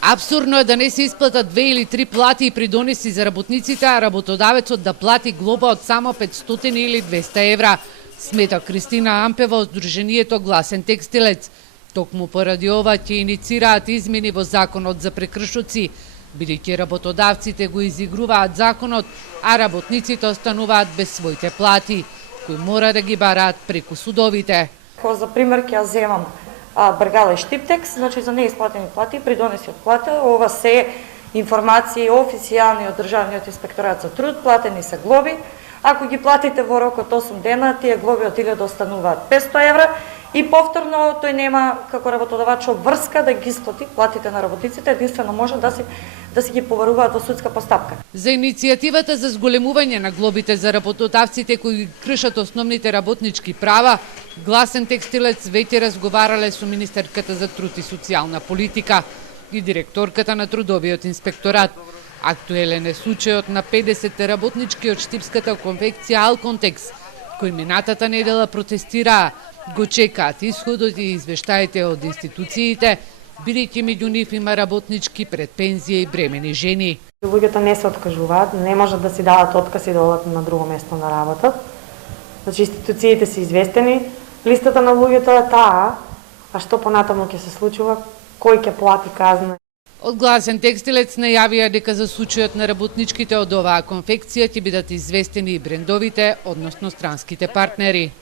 Абсурдно е да не се исплатат 2 или 3 плати и придонеси за работниците, а работодавецот да плати глоба од само 500 или 200 евра, смета Кристина Ампева од Сдруженијето Гласен текстилец. Токму поради ова ќе иницираат измени во законот за прекршоци, бидејќи работодавците го изигруваат законот, а работниците остануваат без своите плати, кои мора да ги бараат преку судовите. За пример ќе ја земам Бргала и Штиптекс, значи за неисплатени плати, придонеси од плата, ова се информации официјални од Државниот инспекторат за труд, платени се глоби. Ако ги платите во рок од 8 дена, тие глоби од 1000 остануваат 500 евра и повторно тој нема како работодавач обврска да ги исплати платите на работниците, единствено може да си ги побаруваат во судска постапка. За иницијативата за зголемување на глобите за работодавците кои кршат основните работнички права, Гласен текстилец веќе разговарале со министерката за труд и социјална политика и директорката на трудовиот инспекторат. Актуелен е случајот на 50 работнички од штипската конфекција Алконтекс, кои минатата недела протестираа, го чекаат исходот и извештаите од институциите, бидејќи меѓу нив има работнички пред пензија и бремени жени. Луѓето не се откажуваат, не можат да си дадат отказ и да одат на друго место на работа. Значи институциите се известени, листата на луѓето е таа, а што понатаму ќе се случува, кој ќе плати казна. Од Гласен текстилец најавија дека за случајот на работничките од оваа конфекција ќе бидат известени и брендовите, односно странските партнери.